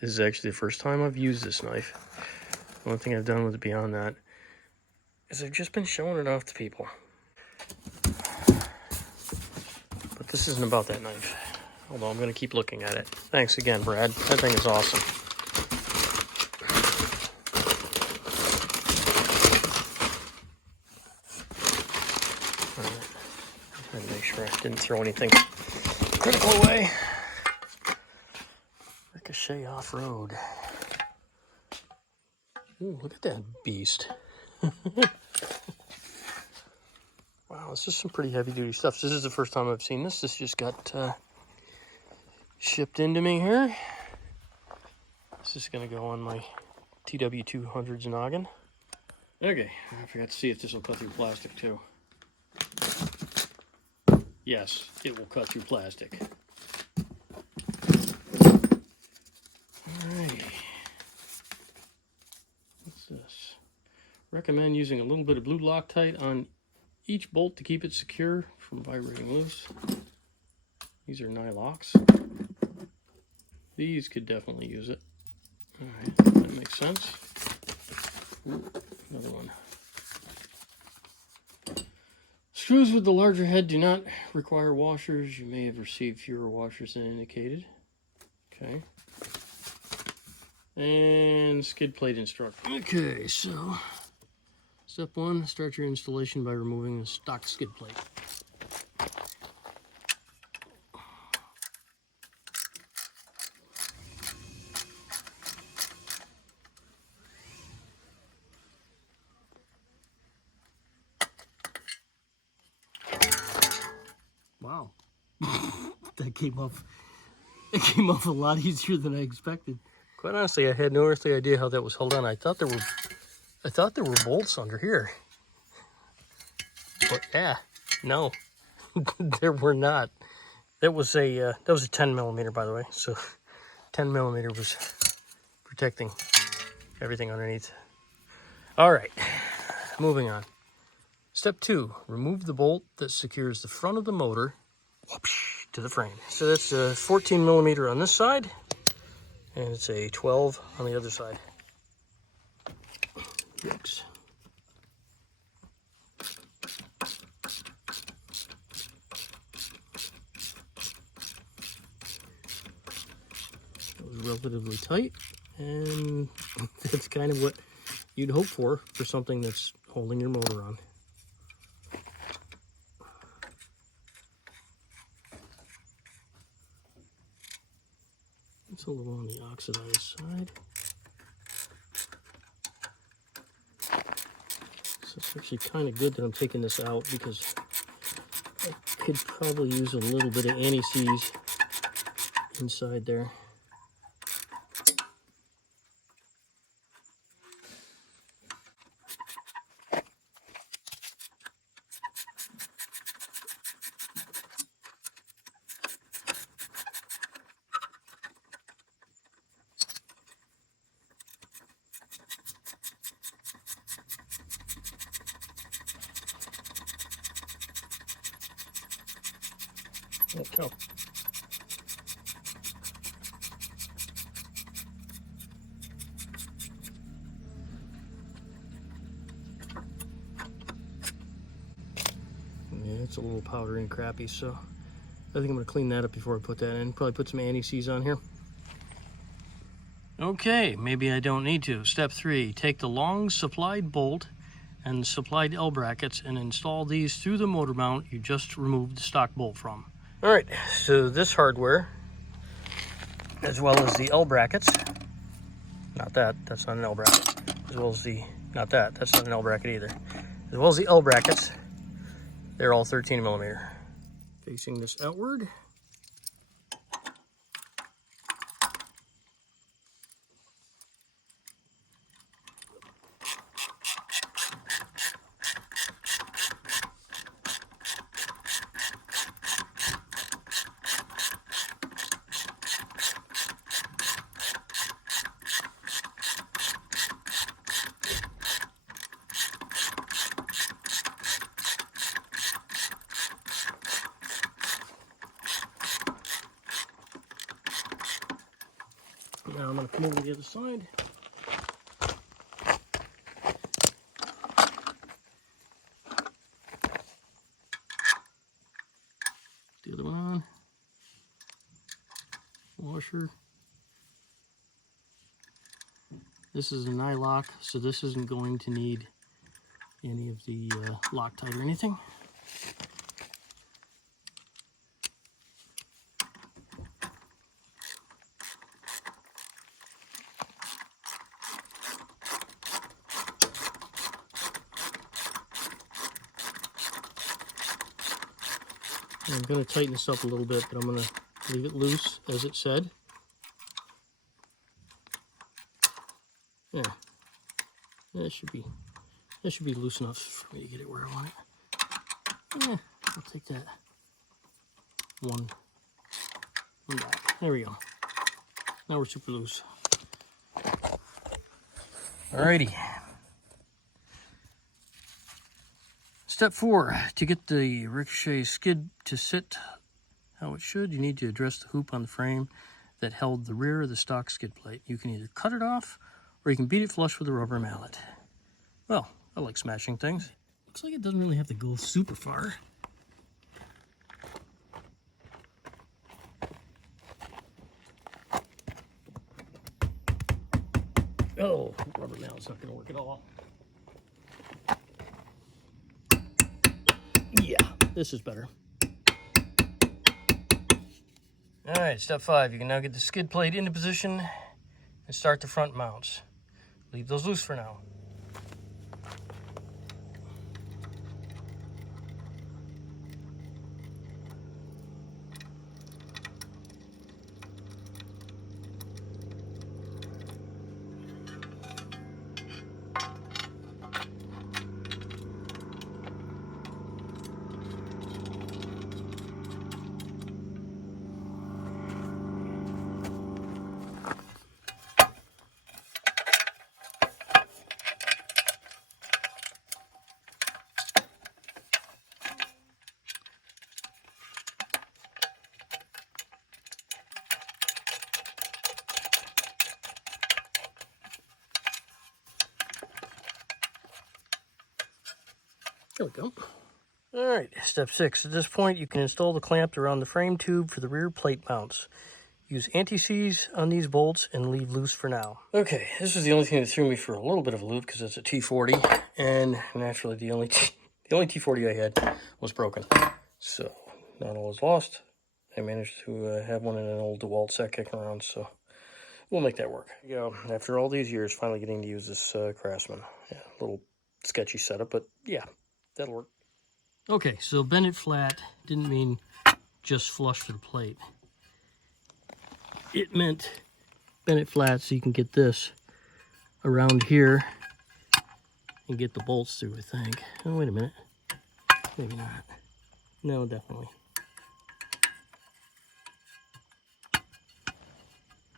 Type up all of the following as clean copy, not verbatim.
This is actually the first time I've used this knife. The only thing I've done with it beyond that is I've just been showing it off to people. But this isn't about that knife. Although I'm going to keep looking at it. Thanks again, Brad. That thing is awesome. Alright. I'm trying to make sure I didn't throw anything critical away. Ricochet off-road. Ooh, look at that beast. Wow, this is some pretty heavy-duty stuff. This is the first time I've seen this. This just got shipped into me here. This is going to go on my TW200's noggin. Okay, I forgot to see if this will cut through plastic too. Yes, it will cut through plastic. Alright. What's this? Recommend using a little bit of blue Loctite on each bolt to keep it secure from vibrating loose. These are nylox. These could definitely use it. Alright, that makes sense. Ooh, another one. Screws with the larger head do not require washers. You may have received fewer washers than indicated. Okay. And skid plate instruction. Okay, so step 1, start your installation by removing the stock skid plate. Wow. That came off. It came off a lot easier than I expected. Quite honestly, I had no earthly idea how that was held on. I thought there were bolts under here. But yeah, no, there were not. That was a 10 millimeter, by the way. So 10 millimeter was protecting everything underneath. All right, moving on. Step 2, remove the bolt that secures the front of the motor to the frame. So that's a 14 millimeter on this side, and it's a 12 on the other side. Yikes. It was relatively tight, and that's kind of what you'd hope for something that's holding your motor on. It's a little on the oxidized side. So it's actually kind of good that I'm taking this out, because I could probably use a little bit of anti-seize inside there. Let's go. Yeah, it's a little powdery and crappy, so I think I'm going to clean that up before I put that in. Probably put some anti-seize on here. Okay, maybe I don't need to. Step 3, take the long supplied bolt and supplied L brackets and install these through the motor mount you just removed the stock bolt from. All right, so this hardware, as well as the L brackets, that's not an L bracket, as well as that's not an L bracket either, as well as the L brackets, they're all 13 millimeter. Facing this outward. Now I'm going to come over to the other side. The other one on. Washer. This is an eye lock, so this isn't going to need any of the Loctite or anything. I'm going to tighten this up a little bit, but I'm going to leave it loose as it said. Yeah, that should be loose enough for me to get it where I want it. Yeah, I'll take that one back. There we go. Now we're super loose. Alrighty. Step 4, to get the Ricochet skid to sit how it should, you need to address the hoop on the frame that held the rear of the stock skid plate. You can either cut it off, or you can beat it flush with a rubber mallet. Well, I like smashing things. Looks like it doesn't really have to go super far. Oh, rubber mallet's not gonna work at all. Yeah, this is better. All right, step 5, you can now get the skid plate into position and start the front mounts. Leave those loose for now. There we go. All right, step 6. At this point, you can install the clamp around the frame tube for the rear plate mounts. Use anti-seize on these bolts and leave loose for now. Okay, this was the only thing that threw me for a little bit of a loop because it's a T40, and naturally the only T40 I had was broken. So, not all is lost. I managed to have one in an old DeWalt set kicking around, so we'll make that work. There you go. After all these years, finally getting to use this Craftsman. Yeah, a little sketchy setup, but yeah. That'll work. Okay, so bend it flat didn't mean just flush for the plate. It meant bend it flat so you can get this around here and get the bolts through, I think. Oh, wait a minute. Maybe not. No, definitely.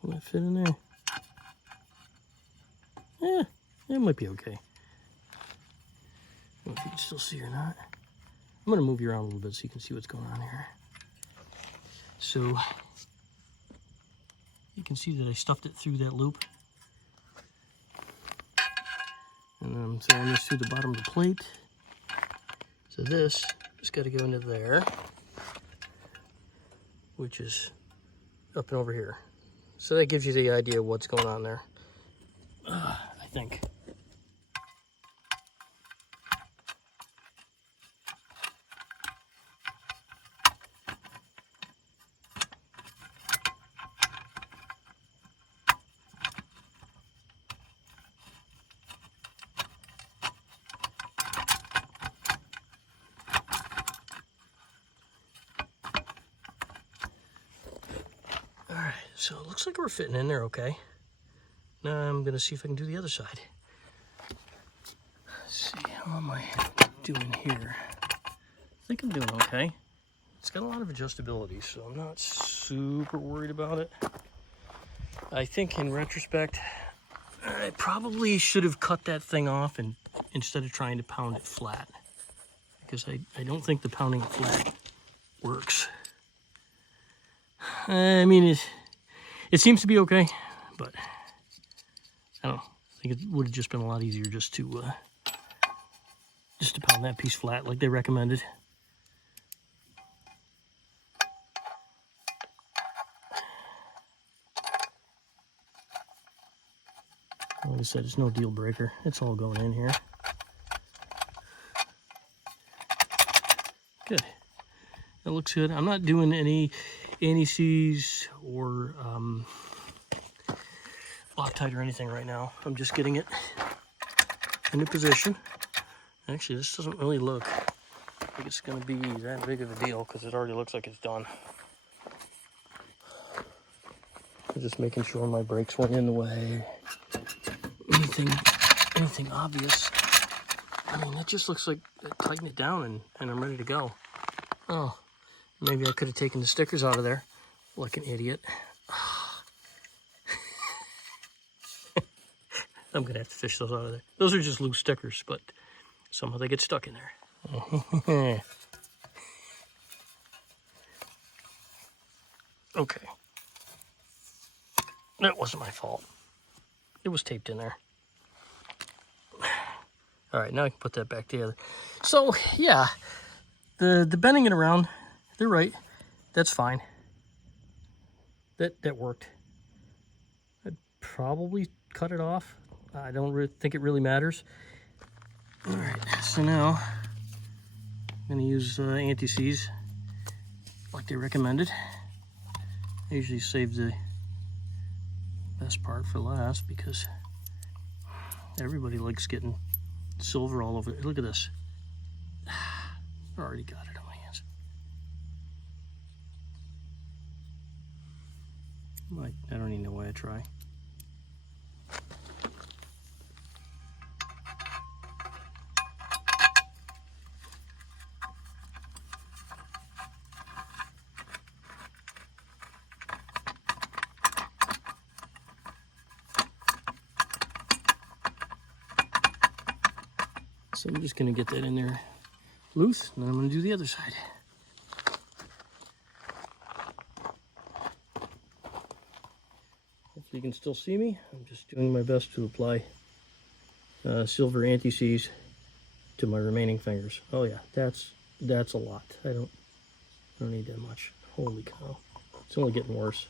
Will that fit in there? Yeah, it might be okay. I don't know if you can still see or not. I'm going to move you around a little bit so you can see what's going on here. So, you can see that I stuffed it through that loop. And then I'm throwing this through the bottom of the plate. So this has got to go into there, which is up and over here. So that gives you the idea of what's going on there, I think. Alright, so it looks like we're fitting in there okay. Now I'm going to see if I can do the other side. Let's see, how am I doing here? I think I'm doing okay. It's got a lot of adjustability, so I'm not super worried about it. I think in retrospect, I probably should have cut that thing off and instead of trying to pound it flat. Because I don't think the pounding it flat works. I mean, it seems to be okay, but I don't know. I think it would have just been a lot easier just to pound that piece flat like they recommended. Like I said, it's no deal breaker. It's all going in here. Good. That looks good. I'm not doing any anti-seize or Loctite or anything right now. I'm just getting it into position. Actually, this doesn't really look like it's going to be that big of a deal because it already looks like it's done. I'm just making sure my brakes weren't in the way. Anything obvious. I mean, that just looks like tighten it down and I'm ready to go. Oh, maybe I could have taken the stickers out of there like an idiot. I'm gonna have to fish those out of there. Those are just loose stickers, but somehow they get stuck in there. Okay. That wasn't my fault. It was taped in there. All right, now I can put that back together. So yeah, the bending it around, they're right. That's fine. That worked. I'd probably cut it off. I don't think it really matters. All right, so now I'm gonna use anti-seize like they recommended. I usually save the best part for last because everybody likes getting silver all over it. Look at this. I already got it on my hands. I don't even know why I try. So I'm just gonna get that in there loose, and then I'm gonna do the other side. Hopefully you can still see me. I'm just doing my best to apply silver anti-seize to my remaining fingers. Oh yeah, that's a lot. I don't need that much. Holy cow. It's only getting worse.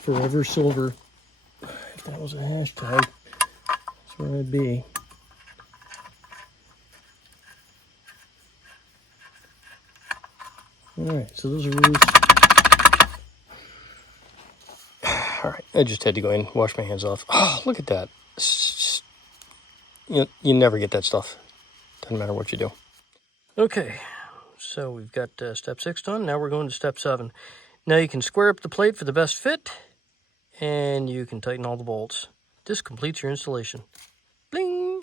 Forever silver. If that was a hashtag, that's where I'd be. Alright, so those are loose. Alright, I just had to go in and wash my hands off. Oh, look at that. You never get that stuff. Doesn't matter what you do. Okay, so we've got step 6 done. Now we're going to step 7. Now you can square up the plate for the best fit, and you can tighten all the bolts. This completes your installation. Bling!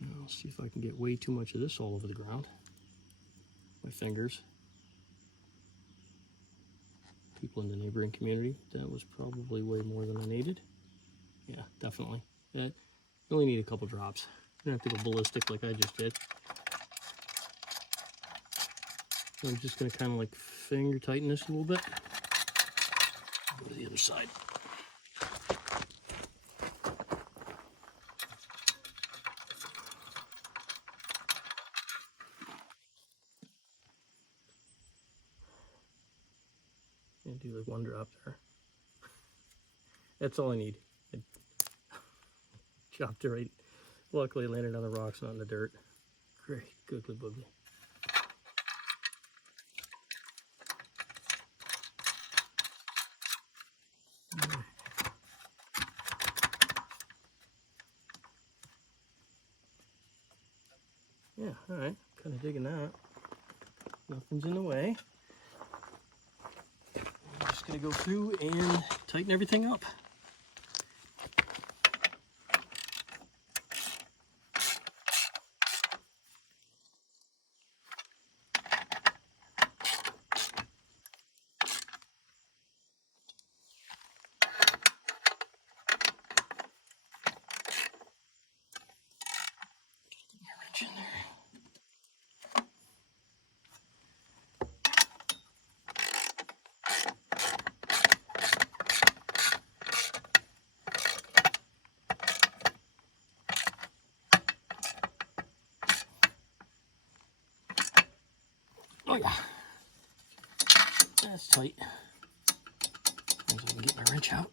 Now I'll see if I can get way too much of this all over the ground. My fingers. People in the neighboring community, that was probably way more than I needed. Yeah, definitely. You only need a couple drops. You don't have to go ballistic like I just did. So I'm just going to kind of like finger tighten this a little bit. Go to the other side. And do like one drop there. That's all I need. I chopped it right. Luckily, landed on the rocks, not in the dirt. Great, googly boogly. Yeah, all right. Kind of digging that. Nothing's in the way. I'm just gonna go through and tighten everything up. catch in there. Oh yeah, that's tight. I can get my wrench out.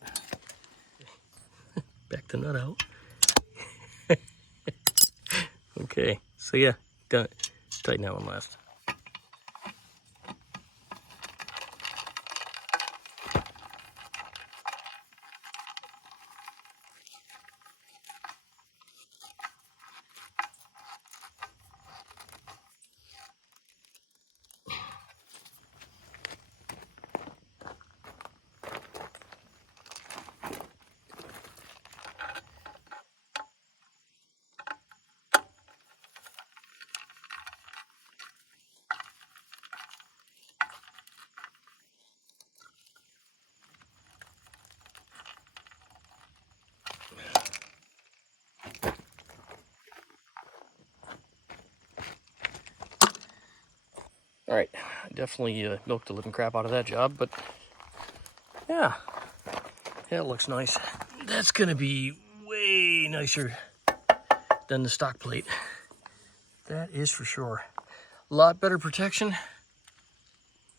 Back the nut out. Okay, so yeah, done it. Tighten that one last. All right, I definitely milked the living crap out of that job, but yeah, it looks nice. That's gonna be way nicer than the stock plate. That is for sure. A lot better protection.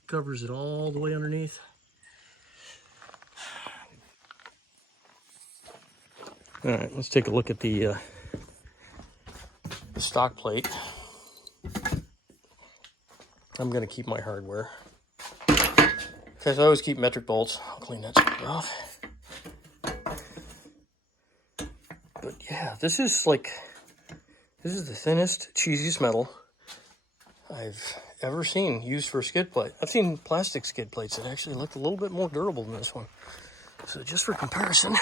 Covers it all the way underneath. All right, let's take a look at the stock plate. I'm gonna keep my hardware. Because I always keep metric bolts. I'll clean that sucker off. But yeah, this is the thinnest, cheesiest metal I've ever seen used for a skid plate. I've seen plastic skid plates that actually look a little bit more durable than this one. So just for comparison,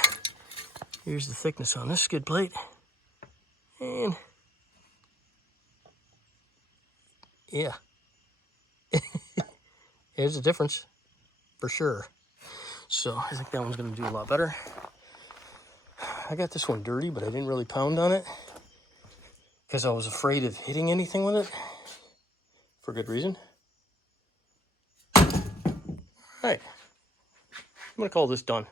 here's the thickness on this skid plate. And yeah, there's a difference for sure. So I think that one's gonna do a lot better. I got this one dirty, but I didn't really pound on it because I was afraid of hitting anything with it, for good reason. All right, I'm gonna call this done.